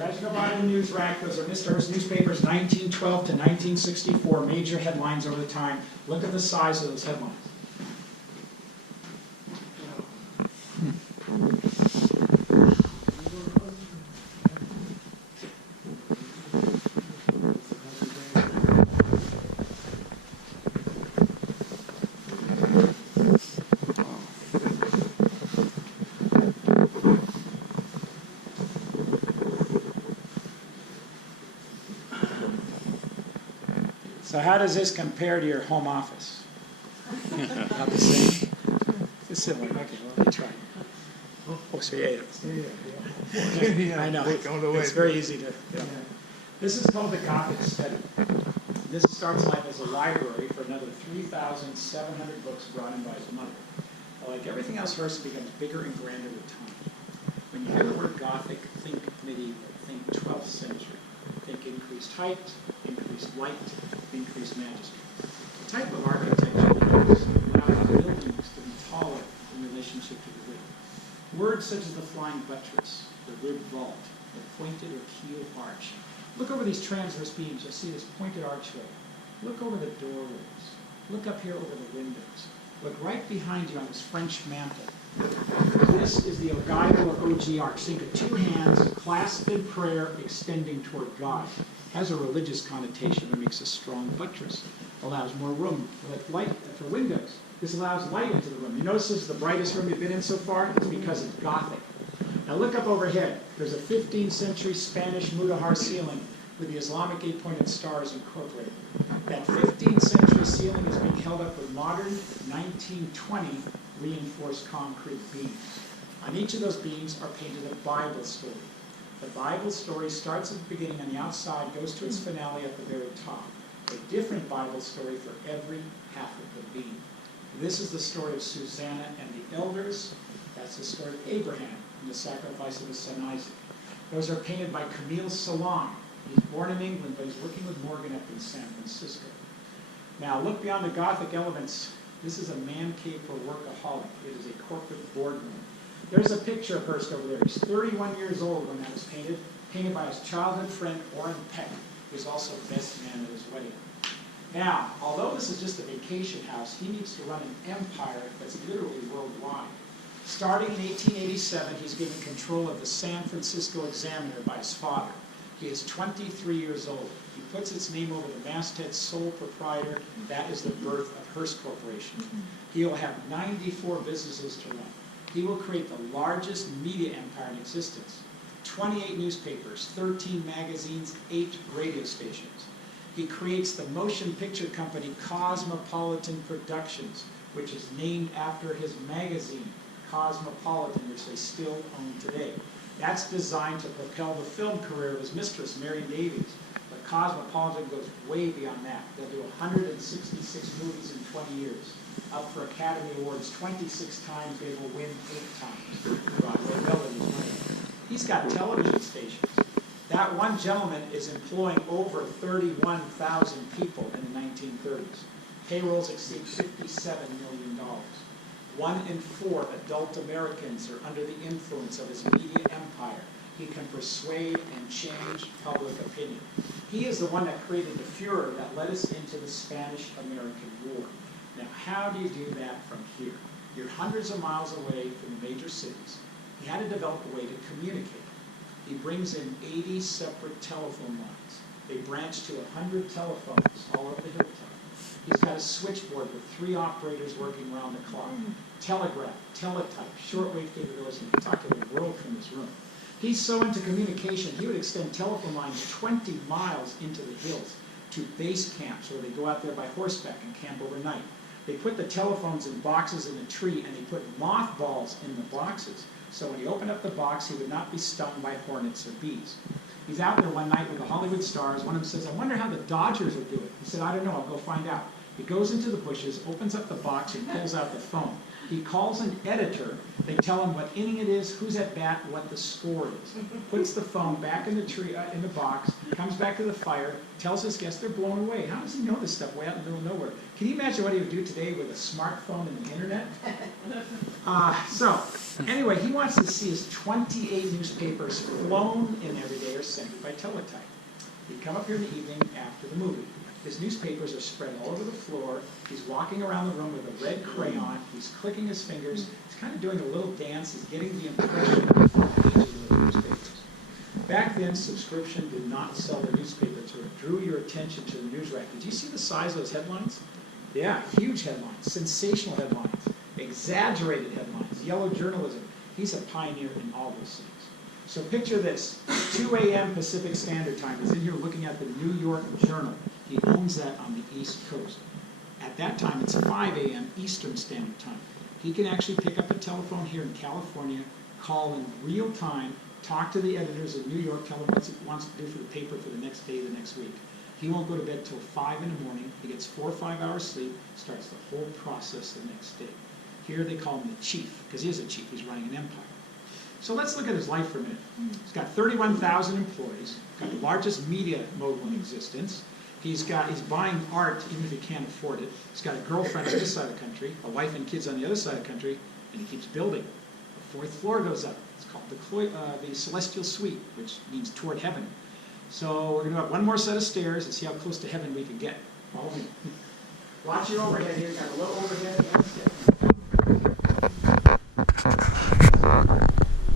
As you go by the news rack, those are Mr. Hearst newspapers, 1912 to 1964, major headlines over the time. Look at the size of those headlines. So how does this compare to your home office? Not the same? It's similar. Okay, well, let me try. Oh, so yeah. I know. It's very easy to. Yeah. This is called the Gothic study. This starts life as a library for another 3,700 books brought in by his mother. Like everything else, Hearst becomes bigger and grander with time. When you hear the word Gothic, think medieval, think 12th century. Think increased height, increased light, increased majesty. The type of architecture allows buildings to be taller in relationship to the width. Words such as the flying buttress, the ribbed vault, the pointed or keel arch. Look over these transverse beams, you'll see this pointed archway. Look over the doorways. Look up here over the windows. Look right behind you on this French mantle. This is the ogival or OG arch. Think of two hands clasped in prayer, extending toward God. Has a religious connotation that makes a strong buttress. Allows more room for light for windows. This allows light into the room. You notice this is the brightest room you've been in so far? It's because it's Gothic. Now look up overhead. There's a 15th century Spanish Mudahar ceiling with the Islamic 8-pointed stars incorporated. That 15th century ceiling is being held up with modern 1920 reinforced concrete beams. On each of those beams are painted a Bible story. The Bible story starts at the beginning on the outside, goes to its finale at the very top. A different Bible story for every half of the beam. This is the story of Susanna and the elders. That's the story of Abraham and the sacrifice of his son Isaac. Those are painted by Camille Salon. He's born in England, but he's working with Morgan up in San Francisco. Now look beyond the Gothic elements. This is a man cave for workaholic. It is a corporate boardroom. There's a picture of Hearst over there. He's 31 years old when that was painted by his childhood friend Orrin Peck, who's also best man at his wedding. Now, although this is just a vacation house, he needs to run an empire that's literally worldwide. Starting in 1887, he's given control of the San Francisco Examiner by his father. He is 23 years old. He puts its name over the masthead's sole proprietor. That is the birth of Hearst Corporation. He will have 94 businesses to run. He will create the largest media empire in existence. 28 newspapers, 13 magazines, 8 radio stations. He creates the motion picture company Cosmopolitan Productions, which is named after his magazine, Cosmopolitan, which they still own today. That's designed to propel the film career of his mistress, Mary Davies. But Cosmopolitan goes way beyond that. They'll do 166 movies in 20 years. Up for Academy Awards 26 times, they will win 8 times. Broadway melodies winning. He's got television stations. That one gentleman is employing over 31,000 people in the 1930s. Payrolls exceed $57 million. 1 in 4 adult Americans are under the influence of his media empire. He can persuade and change public opinion. He is the one that created the furor that led us into the Spanish-American War. Now, how do you do that from here? You're hundreds of miles away from the major cities. He had to develop a way to communicate. He brings in 80 separate telephone lines. They branch to 100 telephones all over the hilltop. He's got a switchboard with 3 operators working around the clock. Telegraph, teletype, shortwave capabilities. You can talk to the world from this room. He's so into communication, he would extend telephone lines 20 miles into the hills to base camps where they go out there by horseback and camp overnight. They put the telephones in boxes in a tree, and they put mothballs in the boxes. So when he opened up the box, he would not be stung by hornets or bees. He's out there one night with the Hollywood stars. One of them says, "I wonder how the Dodgers would do it." He said, "I don't know, I'll go find out." He goes into the bushes, opens up the box, and pulls out the phone. He calls an editor. They tell him what inning it is, who's at bat, what the score is. Puts the phone back in the tree, in the box, comes back to the fire, tells his guests they're blown away. How does he know this stuff way out in the middle of nowhere? Can you imagine what he would do today with a smartphone and the internet? So, anyway, he wants to see his 28 newspapers flown in every day or sent by teletype. He'd come up here in the evening after the movie. His newspapers are spread all over the floor. He's walking around the room with a red crayon. He's clicking his fingers. He's kind of doing a little dance. He's getting the impression of the pages of the newspapers. Back then, subscription did not sell the newspaper to it. Drew your attention to the news rack. Did you see the size of those headlines? Yeah, huge headlines, sensational headlines, exaggerated headlines, yellow journalism. He's a pioneer in all those things. So picture this, 2 a.m. Pacific Standard Time. He's in here looking at the New York Journal. He owns that on the East Coast. At that time, it's 5 a.m. Eastern Standard Time. He can actually pick up a telephone here in California, call in real time, talk to the editors in New York, tell them what he wants to do for the paper for the next day, the next week. He won't go to bed till 5 in the morning. He gets 4 or 5 hours sleep, starts the whole process the next day. Here they call him the chief, because he is a chief. He's running an empire. So let's look at his life for a minute. He's got 31,000 employees, got the largest media mogul in existence. He's buying art even if he can't afford it. He's got a girlfriend on this side of the country, a wife and kids on the other side of the country, and he keeps building. The 4th floor goes up. It's called the Celestial Suite, which means toward heaven. So we're going to have one more set of stairs and see how close to heaven we can get. Follow me. Watch your overhead here. Got a little overhead.